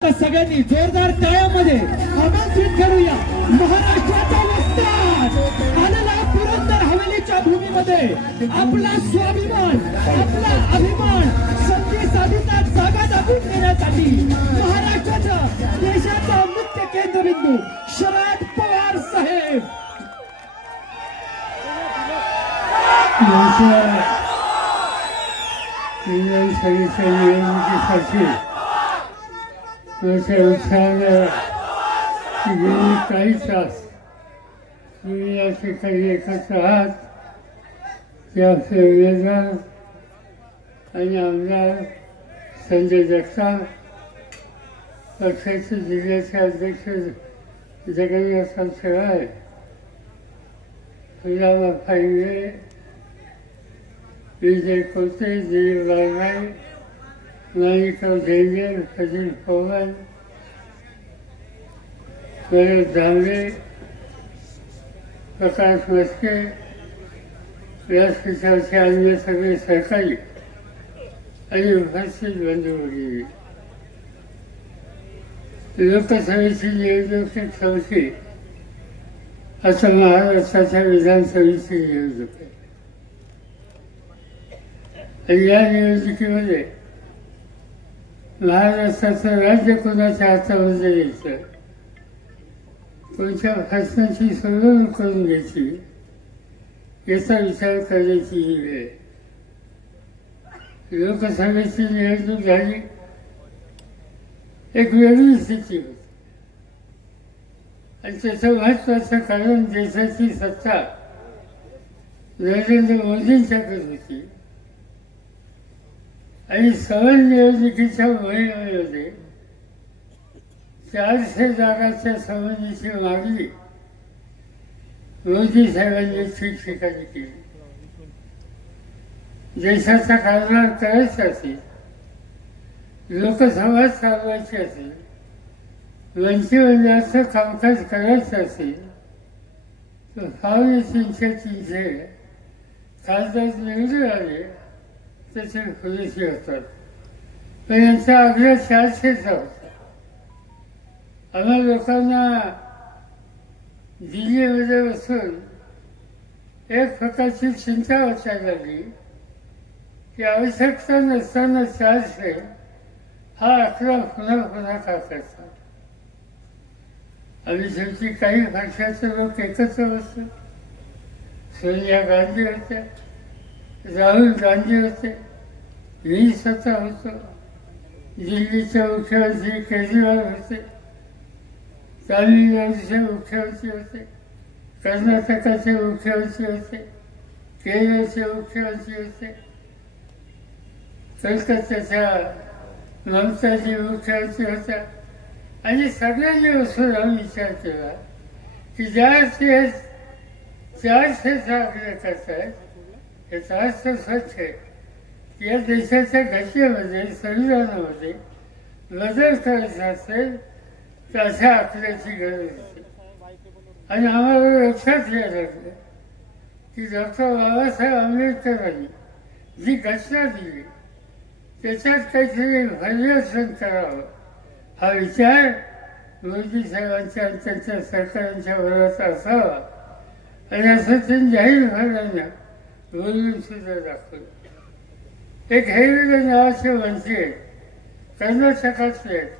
सगळ्यांनी जोरदार टाळ्यांमध्ये आमंत्रित करूया महाराष्ट्राचा वस्ताद आलेला पुरंदर हवेलीच्या भूमीमध्ये आपला स्वाभिमान आपला अभिमान संधी साधीचा जागा दाबून देण्यासाठी महाराष्ट्राचा देशाचा मुख्य केंद्रबिंदू शरद पवार साहेब निवडणुकीसाठी माझ्या उत्साहाने गेली काही तास तुम्ही या ठिकाणी एकत्र आहात ते आपले उमेदवार आणि आमदार संजय जगताप, पक्षाचे जिल्ह्याचे अध्यक्ष जगन्नाथ शिवाय, फुलामा फाईवे, विजय कोते, दिलीप बारगाई, माणिकराव धेंगे, फजील पवार, भरत धामरे, प्रकाश मस्के, व्यासपीठाचे अन्य सगळे सहकारी आणि उपस्थित बंधू भगिनी, लोकसभेची निवडणूक चौथी आता महाराष्ट्राच्या विधानसभेची निवडणूक आहे आणि या निवडणुकीमध्ये महाराष्ट्राचं राज्य कोणाच्या हातामध्ये यायचं, कोणत्या प्रश्नाची सोडवणूक करून घ्यायची याचा विचार करण्याची ही वेळ. लोकसभेची निवडणूक झाली, एक वेगळी स्थिती होती आणि त्याचं महत्वाचं कारण देशाची सत्ता नरेंद्र मोदींच्याकडे होती आणि सवन निवडणुकीच्या मोहिमेमध्ये 400 जागांच्या संबंधीची मागणी मोदी साहेबांनी ठिकठिकाणी केली. देशाचा कारभार करायचा असेल, लोकसभा चालवायची असेल, मंत्रिमंडळाचं कामकाज करायचं असेल तर फावले 300 खासदार निवडून आले त्याचे पुरेसे होतात, पण यांचा आग्रह 400चा होता. आम्हा लोकांना दिल्लीमध्ये बसून एक प्रकारची चिंता वाटायला लागली की आवश्यकता नसताना 400 हा आकडा पुन्हा पुन्हा का करतात. आम्ही शेवटी काही पक्षाचे लोक एकत्र बसलो. सोनिया गांधी होत्या, राहुल गांधी होते, मी स्वतः होतो, दिल्लीचे मुख्यमंत्री केजरीवाल होते, तामिळनाडूचे मुख्यमंत्री होते, कर्नाटकाचे मुख्यमंत्री होते, केरळचे मुख्यमंत्री होते, कलकत्त्याच्या ममताजी मुख्यमंत्री होत्या आणि सगळ्यांनी बसून आम्ही विचार केला की ज्याचे 400चा आग्रह करतायत याचा अर्थ स्वच्छ आहे. या देशाच्या घटनेमध्ये संविधानामध्ये बदल करायचा असेल तर अशा आकड्याची गरज असते आणि आम्हाला लक्षात यायला लागलं की डॉक्टर बाबासाहेब आंबेडकरांनी जी घटना दिली त्याच्यात काहीतरी परिवर्तन करावं हा विचार मोदी साहेबांच्या आणि त्यांच्या सरकारांच्या भराचा असावा आणि असं त्यांनी जाहीरपणानं बोलून सुद्धा दाखवलं. एक हेवेले नावाचे मंत्री आहेत, कर्नाटकातले आहेत,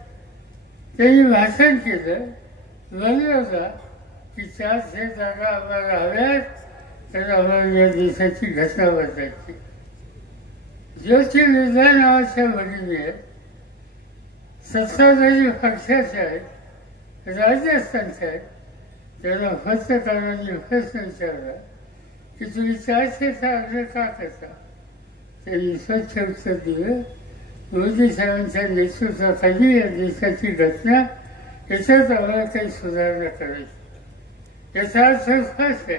त्यांनी भाषण केलं, म्हणलं होता की 400 जागा आम्हाला हव्यात तर आम्हाला या देशाची घटना बदलायची. ज्योतिर्विद्या नावाच्या भगिनी आहेत, सत्ताधारी पक्षाच्या आहेत, राजस्थानच्या आहेत. त्यांना पत्रकारांनी प्रश्न विचारला की तुम्ही 400चा आग्रह का करता. त्यांनी स्वच्छ उत्तर दिलं, मोदी साहेबांच्या नेतृत्वाखाली या देशाची घटना याच्यात आम्हाला काही सुधारणा करायची. याचा अर्थ स्पष्ट आहे,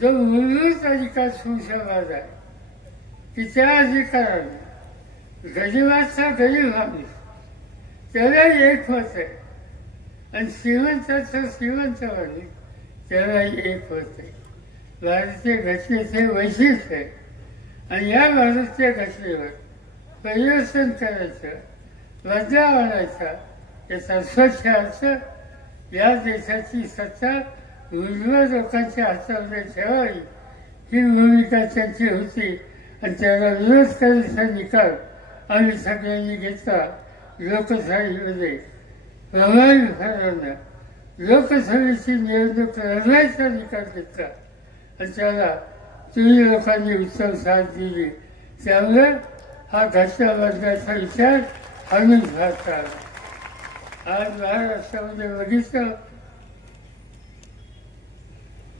जो मूलभूत अधिकार सुसंवाद आहे की त्या अधिकाराने गरीबाचा गरीब माणूस त्याला एक होत आहे आणि श्रीमंताचा श्रीमंत माणूस त्याला एक होत आहे. भारतीय घटनेचे वैशिष्ट्य आहे आणि या भारतीय घटनेवर परिवर्तन करायचं बदलाव आणायचा, त्याचा स्वच्छ अर्थ या देशाची सत्ता उजव्या लोकांच्या हातामध्ये ठेवावी ही भूमिका त्यांची होती आणि त्याला विरोध करायचा निकाल आम्ही सगळ्यांनी घेतला. लोकशाहीमध्ये प्रभावी फरानं लोकसभेची निवडणूक लढवायचा निकाल घेतला आणि त्याला तुम्ही लोकांनी उत्तम साथ दिली. त्यामुळे हा घटना बदलायचा विचार आणून घातला. आज महाराष्ट्रामध्ये बघितलं,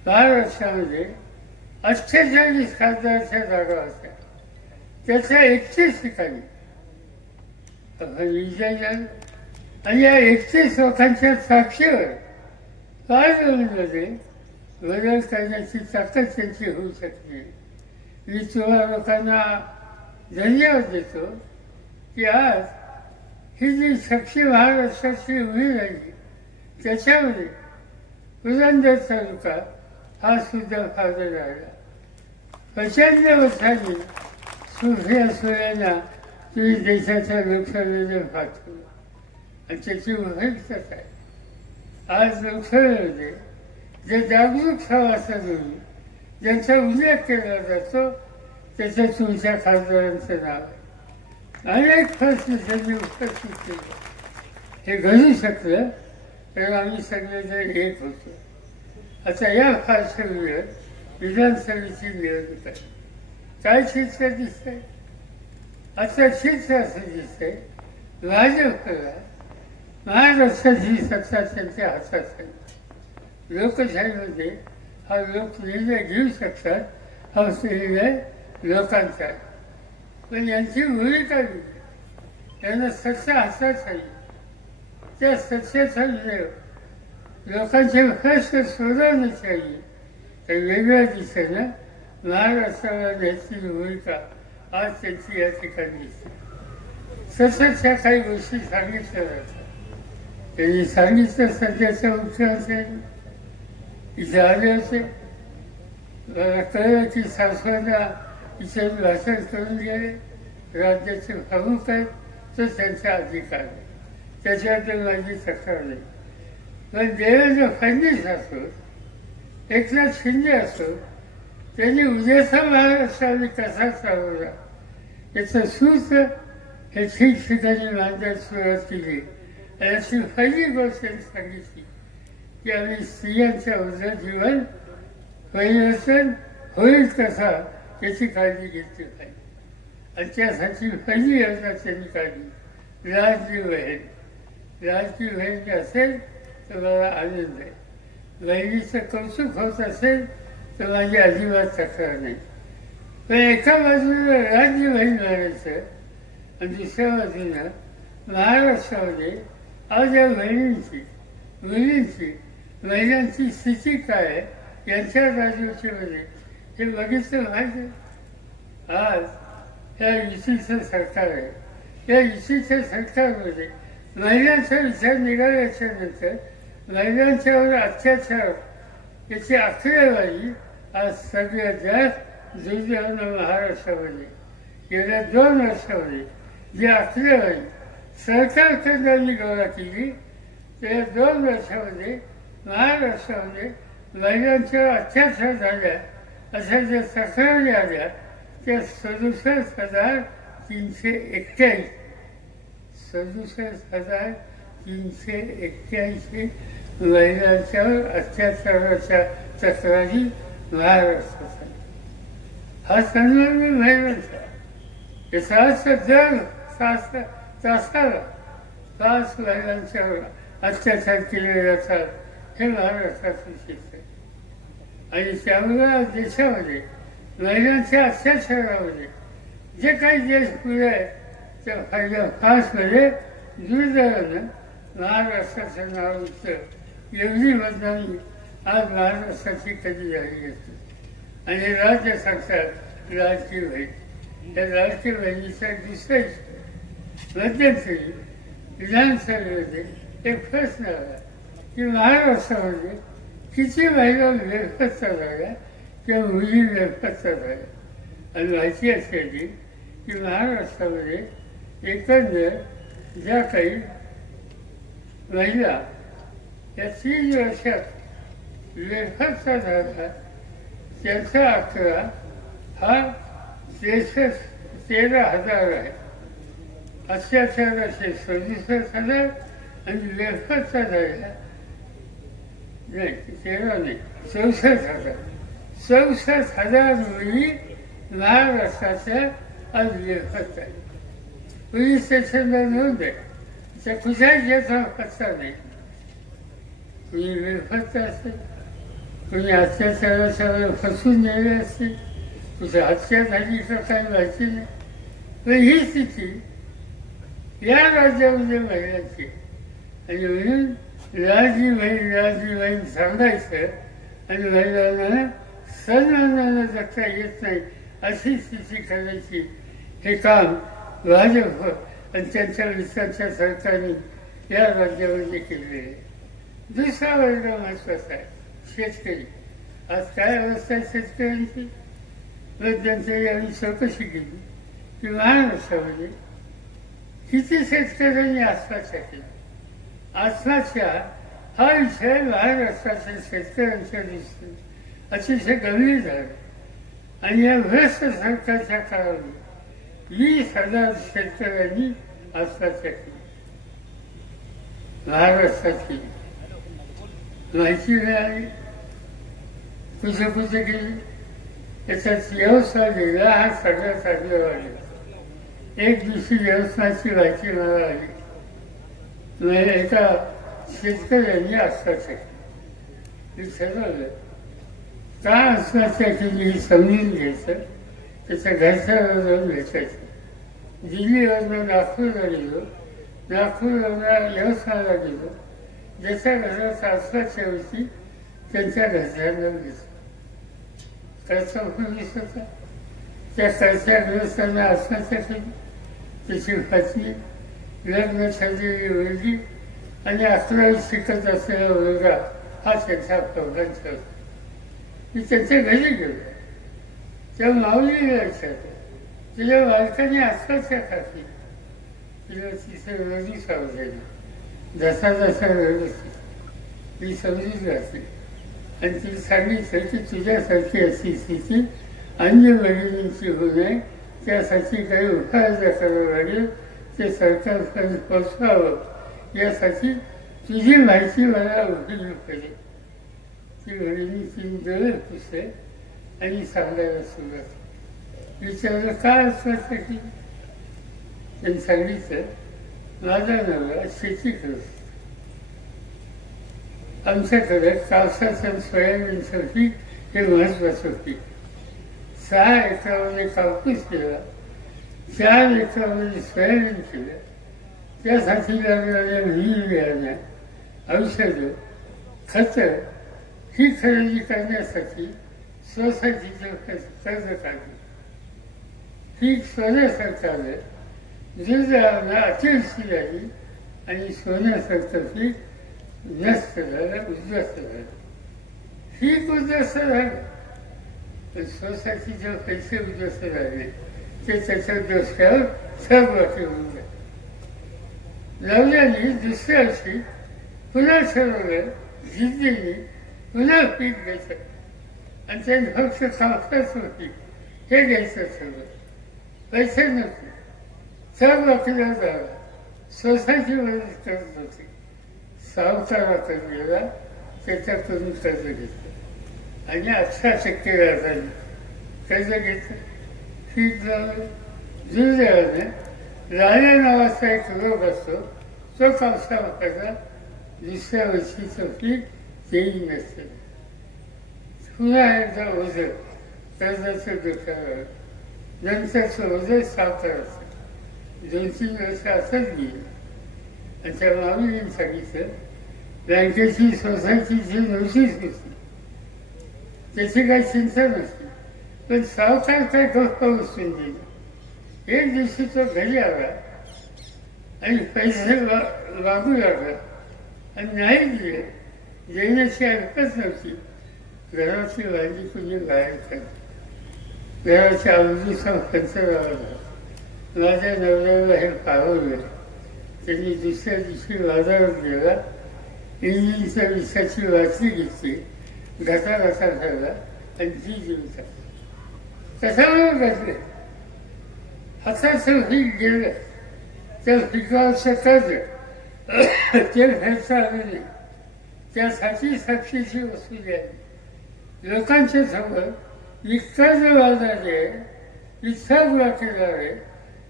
महाराष्ट्रामध्ये 48 खासदारच्या जागा होत्या, त्याच्या 31 ठिकाणी विजय झाला. आणि या 31 लोकांच्या साक्षीवर 5 मध्ये बदल करण्याची ताकद त्यांची होऊ शकते. मी तुम्हा लोकांना धन्यवाद देतो की आज ही जी साक्षी महाराष्ट्राची उभी राहिली त्याच्यामध्ये पुरंदर तालुका हा सुद्धा फायदा झाला. 95 वर्षांनी सुप्रिया सुळेंना तुम्ही देशाच्या लोकसभेने पाठवलं आणि त्याची उपयुक्तता आहे. आज लोकसभेमध्ये जे जागरूक सभासद होईल ज्यांचा उल्लेख केला जातो त्याच्या तुमच्या खासदारांचं नाव आहे. अनेक प्रश्न त्यांनी उपस्थित केले. हे घडू शकलं तर आम्ही सगळेजण एक होतो. आता या पार्श्वभूमीवर विधानसभेची निवडणूक आहे. काय चित्र दिसतंय? आता चित्र असं दिसतंय भाजपला महाराष्ट्राची सत्ता त्यांच्या हातात आहे. लोकशाहीमध्ये हा लोक निर्णय घेऊ शकतात, हा निर्णय लोकांचा आहे. पण यांची भूमिका वेगळी. त्यांना सत्ता हातात आहे. त्या सत्तेचा विजय लोकांचे प्रश्न सोडवण्याची तर वेगळ्या दिशेनं महाराष्ट्राला न्यायची भूमिका आज त्यांची या ठिकाणी दिसते. सततच्या काही गोष्टी सांगितल्या जातात. त्यांनी सांगितलं सध्याच्या मुख्यमंत्र्यांनी इथे आले होते. मला कळलं की सासवडला इथे भाषण करून गेले. राज्याचे प्रमुख आहेत तो त्यांचा अधिकार आहे, त्याच्याबद्दल माझी तक्रार नाही. पण देवेंद्र फडणवीस असो, एकनाथ शिंदे असो, त्यांनी उद्याचा महाराष्ट्राने कसा चालवला याचं सूत्र हे ठिकठिकाणी मांडण्यास सुरुवात केली. याची पहिली गोष्ट त्यांनी सांगितली की आम्ही स्त्रियांच्या उद्या जीवन परिवर्तन होईल कसा याची काळजी घेतली पाहिजे. आणि त्यासाठी पहिली योजना त्यांनी काढली लाडकी बहीण. लाडकी बहीण असेल तर मला आनंद आहे. बहिणीचं कौतुक होत असेल तर माझी अजिबात तक्रार नाही. पण एका बाजूला राज्य बहीण म्हणायचं आणि दुसऱ्या बाजूला महाराष्ट्रामध्ये आज या बहिणींची, मुलींची, महिलांची स्थिती काय आहे यांच्या राजवटीमध्ये हे बघितलं पाहिजे. आज या युतीचं सरकार आहे. या युतीच्या सरकारमध्ये महिलांचा विचार निघाल्याच्या नंतर महिलांच्यावर अत्याचार याची आकडेवारी आज सगळ्यात जास्त दुर्दैवानं महाराष्ट्रामध्ये गेल्या 2 वर्षामध्ये जी आकडेवारी सरकारकडनं गोळा केली त्या 2 वर्षामध्ये महाराष्ट्रामध्ये महिलांच्यावर अत्याचार झाल्या अशा ज्या तक्रारी आल्या त्या 67,381 67,381 महिलांच्यावर अत्याचाराच्या तक्रारी महाराष्ट्रात. हा सन्मान महिलांचा. याचा अर्थ दर तासाला 5 महिलांच्यावर अत्याचार केले जातात हे महाराष्ट्राचं चित्र आहे. आणि त्यामुळे देशामध्ये महिलांच्या अत्याचारामध्ये जे काही देश पुढे आहे त्या फायदा 5मध्ये दुर्दैवानं महाराष्ट्राचं नाव होतं. एवढी बदनामी आज महाराष्ट्राची कधी झाली असते. आणि राज्य सांगतात लाडकी बहीण. त्या लाडकी बहिणीचा दुसरा मध्यंतरी विधानसभेमध्ये एक प्रश्न आला की महाराष्ट्रामध्ये किती महिला बेपत्ता झाल्या किंवा मुली बेपत्ता झाल्या. आणि माहिती असायची की महाराष्ट्रामध्ये एकंदर ज्या काही महिला या 3 वर्षात लेखकचा झाला त्यांचा आकडा हा 13,000 आहे. अत्याचाराचे 67,000 आणि लेखकचा झाला नाही 13 नाही 64,000. 64,000 मुली महाराष्ट्राच्या आज लेखक आहे. पोलीस स्टेशनला नोंद आहे. त्या कुठल्याही याचा पत्ता नाही. कुणी लेखक असेल, कुणी अत्याचाराच्या वेळेला फसून नेले असतील, कुठे हत्या झाली का काही माहिती नाही. पण ही स्थिती या राज्यामध्ये महिलांची आणि म्हणून राजी बहीण सांगायचं आणि महिलांना सन्मानानं जगता येत नाही अशी स्थिती करायची. हे काम भाजप आणि त्यांच्या विचारच्या सरकारने या राज्यामध्ये केलेले आहे. दुसरा वर्ग महत्वाचा आहे शेतकरी. आज काय अवस्था आहे शेतकऱ्यांची? त्यांची आम्ही चौकशी केली की महाराष्ट्रामध्ये किती शेतकऱ्यांनी आत्महत्या केली. आत्महत्या हा विषय महाराष्ट्रातील शेतकऱ्यांच्या दृष्टीने अतिशय गंभीर झाला आणि या भ्रष्ट सरकारच्या काळामध्ये 20,000 शेतकऱ्यांनी आत्महत्या केली. महाराष्ट्रात केली. माहिती मिळाली कुठे कुठे गेली. त्याच्यात व्यवसाय लिहिला हा सगळ्यात आग्रहवाडी. एक दिवशी व्यवसायाची माहिती मला आली. एका शेतकऱ्यांनी आत्महत्या केली. मी ठरवलं का आत्महत्या केली हे समजून घ्यायचं. त्याच्या घरच्याला जाऊन भेटायचं. दिल्लीवरनं नागपूरला गेलो. नागपूरवरनं व्यवसायाला गेलो. ज्याच्या घरात आत्महत्या होती त्यांच्या घरच्यांना घेतलं. खर्च पोलीस होता. त्या खर्च्या ग्रस्तांना आत्महत्या केली. त्याची पत्नी लग्न ठरलेली मुलगी आणि 11वी शिकत असलेला मुलगा हा त्यांचा प्रौढांचा होता. मी त्यांच्या घरी गेलो. त्या माऊलीला विचारलं तिला बालकाने आत्महत्या का केली. तिला तिचं रडू सावधानी. जसा जसा रडत ती समजून घातली आणि ती सांगितलं की तुझ्यासारखी अशी स्थिती अन्य बहिणींची होऊ नये त्यासाठी काही उपाययोजना करावं लागेल. ते सरकारपर्यंत पोचवावं यासाठी तुझी माहिती मला उपयोग करेल. ती बहिणी 3 डोळे पुसले आणि सांगायला सुरुवात केली. विचारलं का आत्महत्या केली. त्यांनी सांगितलं माझा नवरा शेती करतो. आमच्याकडे कापसाचं आणि सोयाबीनचं पीक हे महत्वाचं पीक. 6 एकरामध्ये कापूस केला. 4 एकरामध्ये सोयाबीन केलं. त्यासाठी लागणाऱ्या बियाण्या औषधं खतं ही खरेदी करण्यासाठी सोसायटीचं कर्ज काढलं. ही सोन्यासारखं दुर्दैवानं अतिवृष्टी झाली आणि सोन्यासारखं पीक नष्ट झालं, उद्ध्वस्त झालं. पीक उद्ध्वस्त झालं पण सोसायटीचे पैसे उद्ध्वस्त झाले ते त्याच्या डोसक्यावर सहभागी होऊन गेले. लावल्याने दुसऱ्या वर्षी पुन्हा ठरवलं जिद्दीने पुन्हा पीक घ्यायचं आणि त्यांनी फक्त कापसाचं पीक हे घ्यायचं ठरवलं. पैसे नव्हते. सहभागीला जावं सोसायटीमध्येच करत होते. सावकाराकडे गेला त्याच्याकडून कर्ज घेतलं आणि 18% व्याजाने कर्ज घेतलं. पीक लावलं. दुर्दैवाने लाल्या नावाचा एक रोग असतो तो कापसाला दुसऱ्या वर्षीचं पीक तेही नसतं. पुन्हा एकदा ओझं कर्जाचं डोक्यावर. नंतरचं ओझं सावकाराचं. 2-3 वर्ष असंच गेली आणि त्या माऊलीने सांगितलं बँकेची सोसायटीची नोटीस होती. त्याची काही चिंता नसती पण सावकार काय गप्पा उचलून दिली. एक दिवशी तो घरी आला आणि पैसे मागू लागला आणि नाही दिले. देण्याची ऐकत नव्हती. घराची भाजी कुणी बाहेर काढली. घराच्या आवडीचा पंचरावा झाला. माझ्या नवऱ्याला हे पावलं त्यांनी दुसऱ्या दिवशी बाजारात गेला, इंजिनच्या विषाची वाचली घेतली, घसा झाला आणि जी जीवता कशामुळे घातले. हाताचं ही गेलं तर पिकाचं कर्ज ते फेडता आलं नाही. त्यासाठी साक्षीची वसुली आली. लोकांच्या समोर इतका जो वाजणारे, इतका गोळा केला आहे,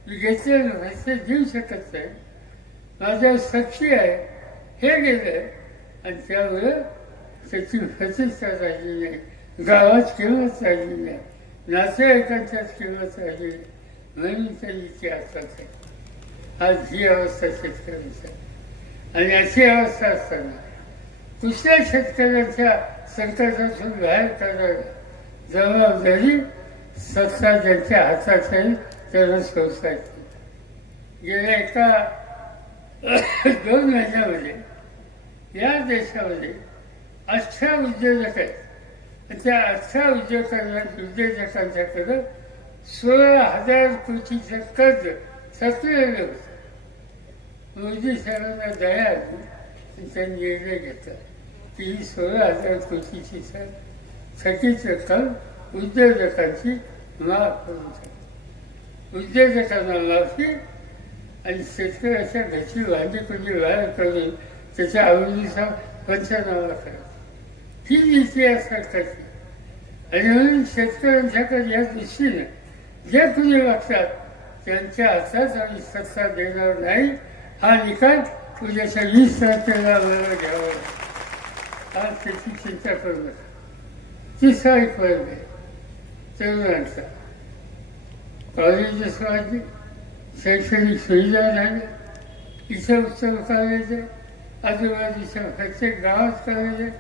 मी घेतलेलं पैसे देऊ शकत नाही, माझ्यावर साक्षी आहे, हे गेलं. आणि त्यामुळं त्याची प्रतिष्ठा राहिली नाही, गावात किंमत राहिली नाही, नातेवाईकांच्यात किंमत राहिली नाही. म्हणून त्यांनी ती आत्ताच आहे. आज ही अवस्था शेतकऱ्यांची. आणि अशी अवस्था असताना कुठल्या शेतकऱ्यांच्या संकटातून बाहेर काढायला जबाबदारी सत्ता ज्यांच्या हातात आहे त्यांना सोसायची. गेल्या एका 2 महिन्यामध्ये या देशामध्ये 18 उद्योजक आहेत. त्या 18 उद्योजकांच्याकडं 16,000 कोटीचं कर्ज थकलेलं होतं. मोदी साहेबांना दया आली आणि त्यांनी निर्णय घेतला की ही 16,000 कोटीची थकीत रक्कम उद्योजकांची माफ करून टाकली. उद्योजकांना माफी आणि शेतकऱ्याच्या घरची भांडी बाहेर करून त्याच्या आवडीचा पंचनामा करा. ही नीती आहे सरकारची. आणि म्हणून शेतकऱ्यांच्याकडे या दृष्टीने जे कुणी वागतात त्यांच्या हातात आम्ही सत्ता देणार नाही. हा निकाल उद्याच्या 20 तारखेला आम्हाला घ्यावा लागेल. आज त्याची चिंता करू नका. तिसरा एक वर्ग आहे तरुणांचा. कॉलेजेस वाढली, शैक्षणिक सुविधा झाल्या, इथं उत्तम कॉलेज आहे, आजूबाजूच्या प्रत्येक गावात कॉलेज आहे.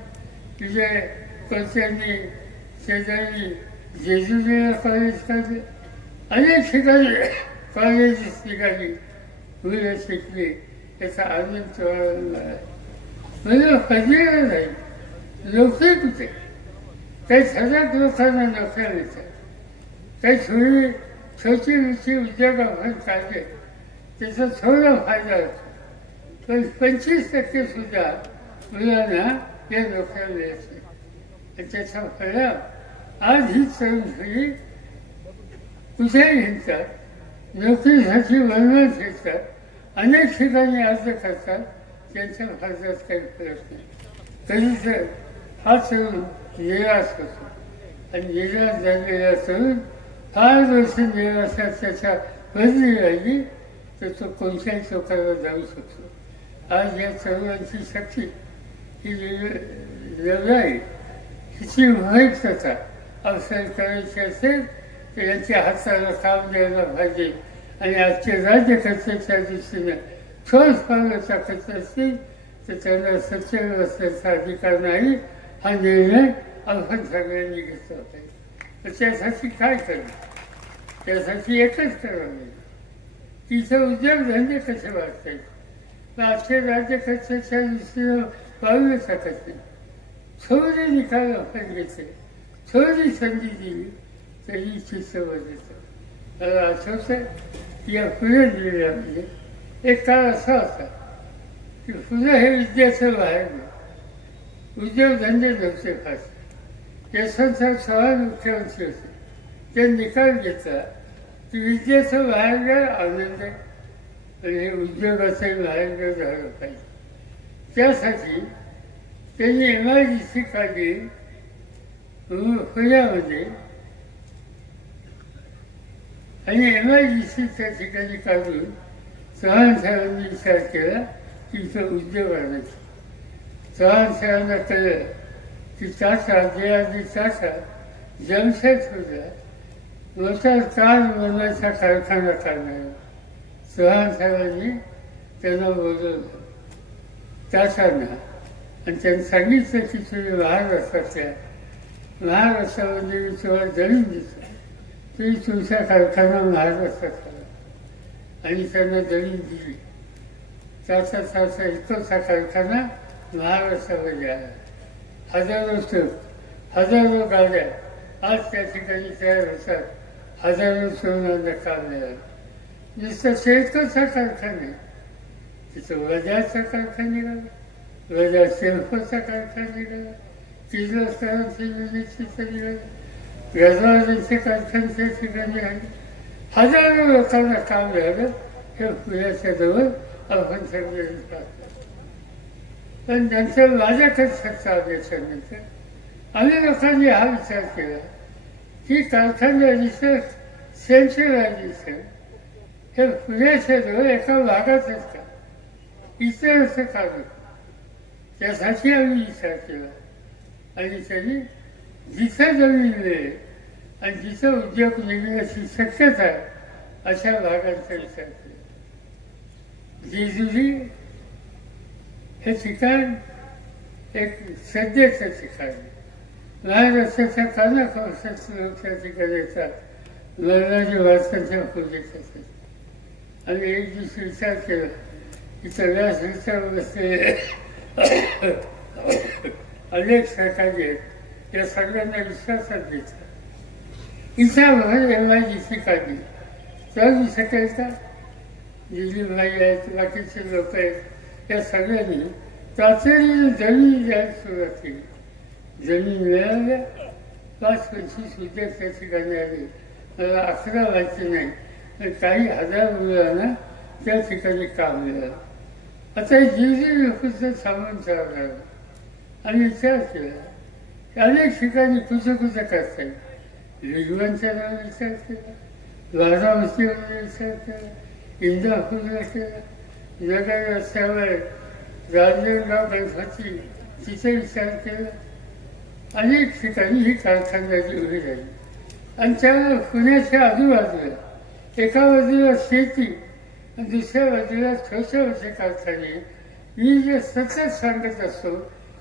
तिथे कोणत्यांनी शेजारी जेजुरीला कॉलेज काढले, अनेक ठिकाणी कॉलेजेस निघाली, मुलं शिकली, त्याचा आनंद चोळायला म्हणजे फजिरा नाही. नोकरी कुठे? काही 1000 लोकांना नोकऱ्या मिळतात, काही छोटी मोठी उद्योग आपण काढले त्याचा थोडा फायदा होतो, पण 25% सुद्धा मुलांना या नोकऱ्या मिळत नाही. आणि त्याचा परिणाम आज ही तरुण पिढी कुठेही हिंडतात, नोकरीसाठी वणवण फिरतात, अनेक ठिकाणी अर्ज करतात, त्यांच्या फायद्यात काही फरक नाही. कधी तर हा तरुण निराश होतो आणि निराश झालेला तरुण फार वर्ष निराशात त्याच्या बदली राहिली तर तो कोणत्याही टोकाला जाऊ शकतो. आज या तरुणांची शक्ती ही लढाई, हिची महत्त्वता अवसर करायची असेल तर यांच्या हाताला काम द्यायला पाहिजे. आणि आजचे राज्यकर्त्याच्या दृष्टीने ठोस पावलं टाकत असतील तर त्यांना सत्य व्यवस्थेचा अधिकार नाही. हा निर्णय आपण सगळ्यांनी घेतला पाहिजे. तर त्यासाठी काय करणं? त्यासाठी एकच करावं लागेल, तिथं उद्योगधंदे कसे वाढता येईल. तर आजच्या राज्यकर्त्याच्या दृष्टीनं पावलं टाकत नाही. थोडे निकाल आपण घेतले, थोडी संधी दिली तरी चित्र बदलतं. मला आठवतं की या पुणे जिल्ह्यामध्ये एक काळ असा होता की पुणे हे विद्याचं बाहेर नाही, उद्योगधंदे नव्हते फार. यशवंतराव चव्हाण मुख्यमंत्री होते, ते निकाल घेतला की विद्याचं बाहेरगाव आनंद आहे आणि हे उद्योगाचंही बाहेरगाव झालं पाहिजे. त्यासाठी त्यांनी MIDC काढली पुण्यामध्ये आणि MIDCच्या ठिकाणी काढून चव्हाण साहेबांनी विचार केला की इथं उद्योग आणायचा. चव्हाण साहेबांना कळलं की टाटा जमशेदपूरला मोठा कार बनवायचा कारखाना काढणार. चव्हाण साहेबांनी त्यांना बोलवलं टाटांना आणि त्यांनी सांगितलं की तुम्ही महाराष्ट्रामध्ये मी तुम्हाला जमीन देतो, तुम्ही तुमचा कारखाना महाराष्ट्रात करा. आणि त्यांना जमीन दिली. टाटाचा इतकोचा कारखाना महाराष्ट्रामध्ये आला. हजारो ट्रक, हजारो गाड्या आज त्या ठिकाणी तयार होतात. हजारो तरुणांना काम मिळालं. नुसतं शेतकऱ्याचा कारखाना तिथं वजाचा कारखाना निघाला, वजा सेल्फचा कारखाना निघाला, किर्लोस्करांचे युनिटचा निघाला, गजवाजांचे कारखान्याच्या ठिकाणी आहे. हजारो लोकांना काम मिळालं. हे पुण्याच्या जवळ अफगाणिस्तान पाहतात. पण नंतर माझ्याकडे सत्ता आल्याच्यानंतर आम्ही लोकांनी हा विचार केला की कारखाना रिसर्च सेंट्रलायझेशन हे पुण्याच्या जवळ एका भागातच का इतर असं का नको. त्यासाठी आम्ही विचार केला आणि त्यांनी जिथं जमीन मिळेल आणि जिथं उद्योग निघण्याची शक्यता आहे अशा भागांचा विचार केला. जेजुरी हे ठिकाण एक सध्याचं ठिकाण आहे. महाराष्ट्राच्या कानाकोपऱ्यात लोक त्या ठिकाणी येतात लग्नाच्या वारसांच्या पूजेसाठी. आम्ही एक दिवशी विचार केला की सगळ्याच विचार बसलेले अनेक सहकारी आहेत, या सगळ्यांना विश्वासात घेतला. इथावर MIDC काढली तर शकेल का? दिलीपभाई आहेत, बाकीचे लोक आहेत, या सगळ्यांनी तातडीने जमीन द्यायला सुरुवात केली. जमीन मिळाल्या 5-25 विद्यार्थी त्या ठिकाणी आले. मला 11 व्हायचे नाही तर काही हजार मुलांना त्या ठिकाणी काम मिळालं. आता जेजुरी लोकांचं सामान चालणार. आम्ही विचार केला अनेक ठिकाणी कुठं करता येईल. लिगवांच्या नावाने विचार केला, बारामतीवर विचार केला, इंदापूरला केला, जगाई रस्त्यावर राजनांदगाव गणपती तिथे विचार केला. अनेक ठिकाणी ही कारखानदारी उभी राहिली. आणि त्यामुळे पुण्याच्या आजूबाजूला एका बाजूला शेती आणि दुसऱ्या बाजूला छोटे मोठे कारखाने. मी जे सतत सांगत असतो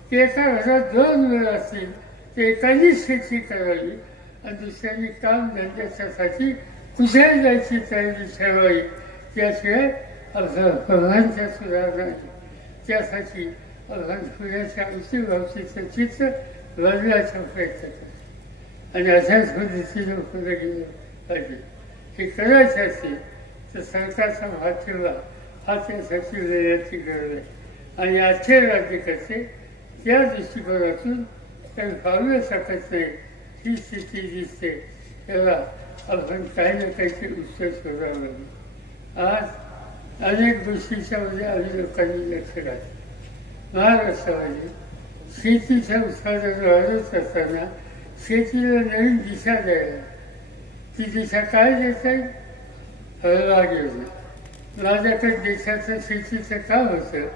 की एका घरात 2 मुलं असतील तर एकाने शेती करावी आणि दुसऱ्यांनी काम धंद्याच्यासाठी कुठे जायची तयारी ठेवावी. त्याशिवाय अफगाणच्या सुधारणा आहे. त्यासाठी अफगाण पुण्याच्या अवतीभवतीचं चित्र बदलायचा प्रयत्न करतो आणि अशाच पद्धतीनं पुढे गेलं पाहिजे. हे करायचं असेल तर सरकारचा पाठिंबा हा त्यासाठी देण्याची गरज आहे. आणि आजचे राज्यकर्ते त्या दृष्टिकोनातून त्याला पावलं शकत नाही ही स्थिती दिसते. त्याला आपण काही ना काहीतरी उत्तर शोधावं लागेल. आज अनेक गोष्टीच्या मध्ये आम्ही लोकांनी लक्ष घातलं. महाराष्ट्रामध्ये शेतीच्या उत्पादन वाढत असताना शेतीला नवीन दिशा द्यायला. ती दिशा काय देता येईल? फळबाग योजना. माझ्याकडे देशाचं शेतीचं काम होतं.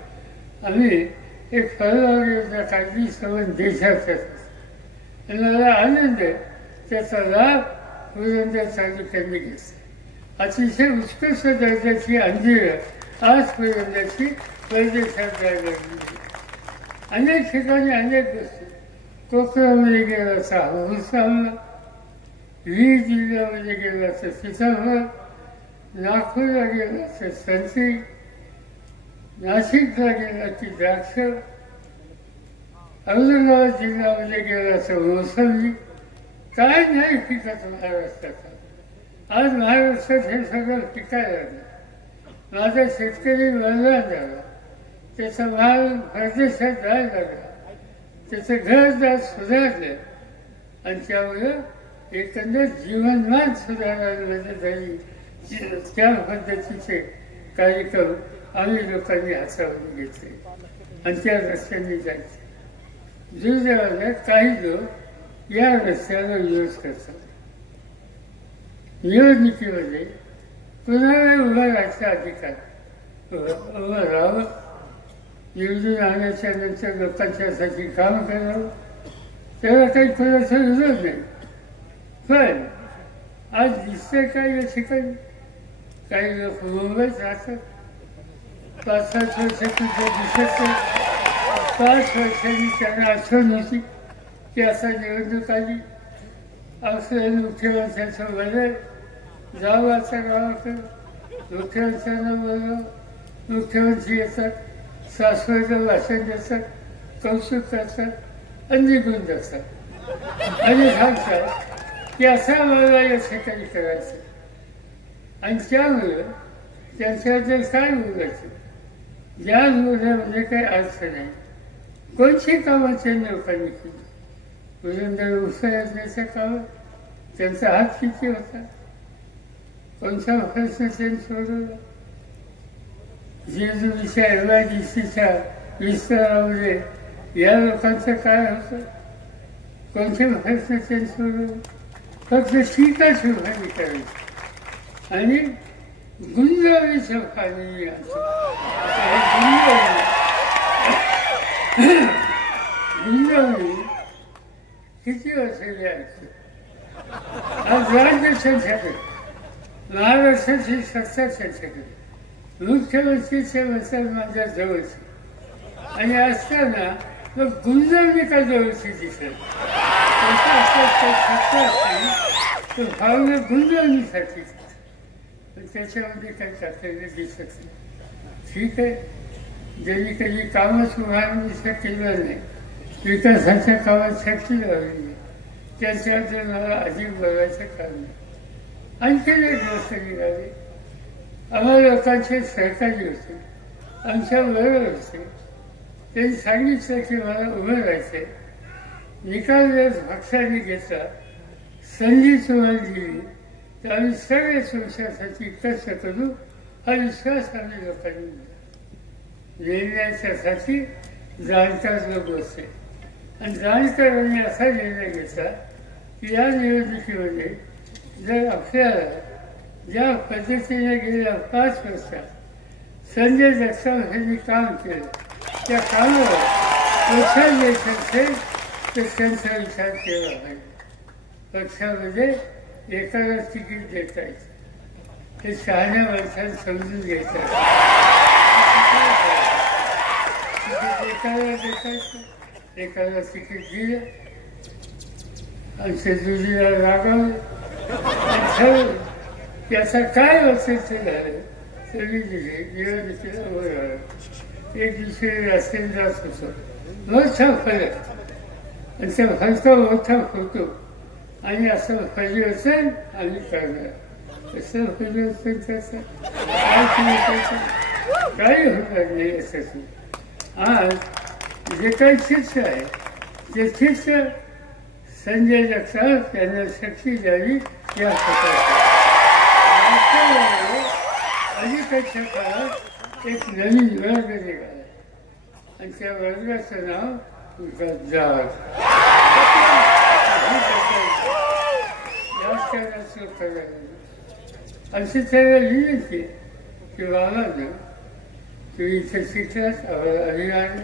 आम्ही एक फळबाग योजना काढली संबंध देशाचं. मला आनंद आहे त्याचा लाभ पुरंदर तालुक्यांनी घेतला. अतिशय उत्कृष्ट दर्जाची अंजीरं आज पुरंदरची परदेशात जायला लागली. अनेक ठिकाणी अनेक गोष्टी. कोकणामध्ये गेला तर हापूस आणला, बीड जिल्ह्यामध्ये गेला तर सीताफळ, नागपूरला गेला तर संत्री, नाशिकला गेला की द्राक्ष, औरंगाबाद जिल्ह्यामध्ये गेला तर मोसंबी. काय नाही पिकत महाराष्ट्रात. आज महाराष्ट्रात हे सगळं पिकायला लागलं. माझा शेतकरी वरला झाला, त्याचा माल परदेशात जायला लागला, त्याचं घरदार सुधारलं आणि त्यामुळं एकंदर जीवनमान सुधारायला मदत झाली. त्या पद्धतीचे कार्यक्रम आम्ही लोकांनी हातावर घेतले आणि त्या रस्त्याने जायचे. दुर्दैवाने काही लोक या रस्त्याला विरोध करतात. निवडणुकीमध्ये कुणाला उभा राहायचा अधिकार, उभं राहावं, निवडून आल्याच्या नंतर लोकांच्यासाठी काम करावं, त्याला काही कुणाचा विरोध नाही. पण आज दिसतंय काय या ठिकाणी काही लोक मुंबईत राहतात. 5-7 वर्षाची दिसत नाही. 5 वर्षांनी त्यांना आठवण होती की असा निवडणूक आली, असं मुख्यमंत्र्यांचं बदल जावं आता गावाकडे. मुख्यमंत्र्यांना बोलवं, मुख्यमंत्री येतात, शाश्वत भाषण देतात, कौतुक करतात आणि निघून जातात आणि सांगतात की असा मला या ठिकाणी करायचं. आणि त्यामुळं त्यांच्याबद्दल काय बोलायचं या जोरामध्ये काही अर्थ नाही. कोणची कामं त्यांनी लोकांनी केली. पुरंदर उसळण्याचं काम त्यांचा हात किती होता. कोणता प्रश्न त्यांनी सोडवला. जेजुरीच्या एवढ्या विस्तारामध्ये या लोकांचं काय होतं. कोणते प्रश्न त्यांनी सोडवले. फक्त टीकाच उभारी करायची आणि गुंजावळीचं पाणी गुंजावळी किती वर्ष द्यायची. आज राज्य त्यांच्याकडे, महाराष्ट्राची सत्ता त्यांच्याकडे, मुख्यमंत्रीचे वचन माझ्या जवळचे आणि असताना मग गुंजावणी का जवळची दिसेल. तो भावना गुंजावणीसाठी पण त्याच्यामध्ये काही तात्पर्य दिसत नाही. ठीक आहे, ज्यांनी कधी कामच उभारणीचं केलं नाही, विकासाच्या कामात शक्ती लावली नाही, त्याच्याबद्दल मला अधिक बोलायचं कारण नाही. आणखी एक गोष्ट निघाली. आम्हा लोकांचे सहकारी होते, आमच्या बरोबर होते. त्यांनी सांगितलं की मला उभं राहायचं. निकाल जर पक्षाने घेतला, संधी तुम्हाला दिली तर आम्ही सगळे तुमच्यासाठी कष्ट करू हा विश्वास आम्ही लोकांनी दिला. निर्णयाच्यासाठी जाणकार लोक बसले आणि जाणकारांनी असा निर्णय घेतला की या निवडणुकीमध्ये जर आपल्याला ज्या पद्धतीने गेल्या 5 वर्षात संजय जगताप यांनी काम केलं त्या कामावर प्रोत्साहन द्यायचं असेल तर त्यांचा विचार केला पाहिजे. पक्षामध्ये एकाला तिकीट देता येतं, हे शहाण्या माणसाला समजून घ्यायचं. एकाला देता येतं, एकाला तिकीट दिलं, आमच्या जुजीला रागावलं ठरवलं की असं काय असेल ते झालं. तरी दिले निवडणुकीला उभं राहिलं. एक दिवशी रस्त्याने जात होतो, मोठा फरक आणि त्या फरका मोठा होतो आणि असं परिवर्तन आम्ही करणार. असं परिवर्तन त्याचं काय करायचं, काही होणार नाही. असं आज जे काही चित्र आहे ते चित्र संजय जगताप यांना शक्ती द्यावी या अलीकडच्या काळात एक नवीन वर्ग निघाला आणि त्या वर्गाचं नाव गद्दार. अशी त्याला विनंती की बाबांना तुम्ही इथे शिकलात, आम्हाला अभिमान,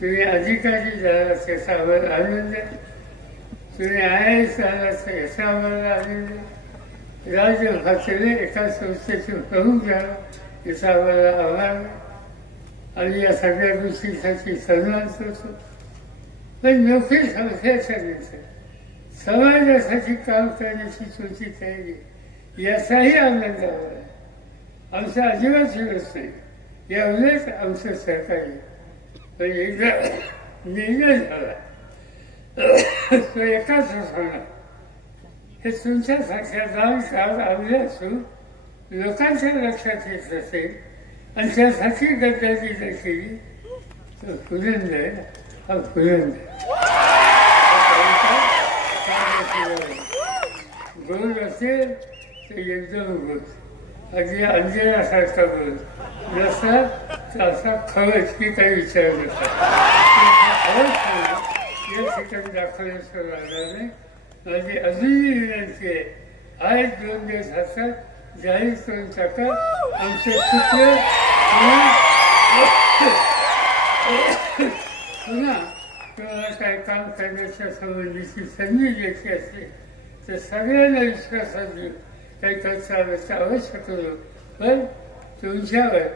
तुम्ही अधिकारी झाला त्याचा आम्हाला आनंद, तुम्ही IAS झाला याचा आम्हाला आनंद, राजभाषेने एका संस्थेचे प्रमुख झाला याचा आम्हाला आभार आणि या सगळ्या गोष्टीसाठी सन्मान करतो. पण नोकरी संस्थेच्या नंतर समाजासाठी काम करण्याची तुमची तयारी याचाही आनंद हवा आहे. आमचा अजिबात विरोध नाही, या उलट आमचं सहकार्य. पण एकदा निर्णय झाला तो एकाच होणार. हे तुमच्यासारख्या जाणकार आम्ही असू लोकांच्या लक्षात येत असेल आणि त्यासाठी गद्दारी जर केली तर पुरंदर हा पुरंदर गोल असेल तर एकदम गोल, अगदी अंजनासारखा गोल नसला तर असा खवच की काही विचार नसतात. या ठिकाणी दाखवण्याचं लागणार नाही. माझी अजूनही विनंती आहे, आज 2 दिवस असतात जाहीर करून टाका. आमचे सूत्र पुन्हा तुम्हाला काय काम करण्याच्या संबंधीची संधी घ्यायची असेल तर सगळ्यांना विश्वासात घेऊन काही करता अवश्य करू. पण तुमच्यावर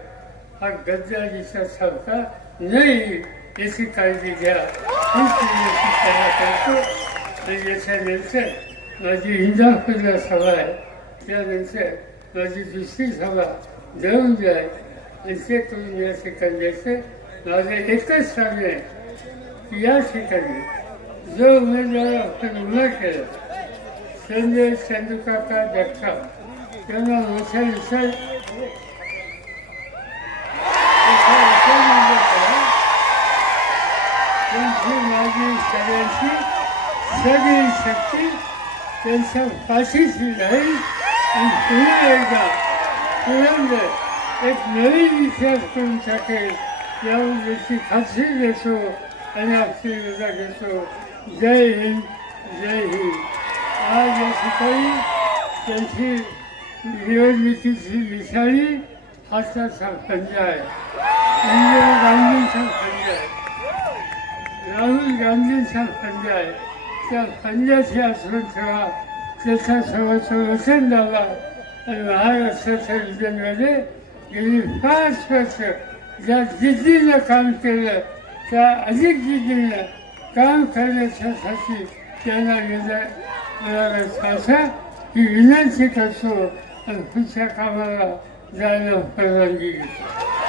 हा गद्दारीचा सामना नाही याची काळजी घ्या. करतो आणि याच्यानंतर माझी इंदापूरला सभा आहे, त्यानंतर माझी दुसरी सभा देऊन जाईल आणि ते करून या ठिकाणी द्यायचं. माझं एकच सांगणं आहे की या ठिकाणी जो उमेदवार आपण उभा केला संजय चंदूकाका जगताप त्यांना मोठ्या विषय सगळ्यांची सगळी शक्ती त्यांच्या पाठीशी राहील आणि पुन्हा एकदा पुरंदर एक नवीन इतिहास करून टाकेल याची खात्री देतो आणि आशीर्वाद देतो. जय हिंद, जय हिंद. आज या ठिकाणी त्यांची निवडणुकीची निशाणी हाताचा पंजा आहे. इंदिरा गांधींचा पंजा आहे, राहुल गांधींचा पंजा आहे. त्या पंजाची आठवण ठेवा. त्याचा सर्वच वचन द्यावा आणि महाराष्ट्राच्या विजनमध्ये गेली 5 वर्ष ज्या जिद्दीनं काम केलं त्या अधिक जिद्दीनं काम करण्यासाठी त्यांना मिळालं असा ही विनंती करतो आणि पुढच्या कामाला जायला परवानगी घेतो.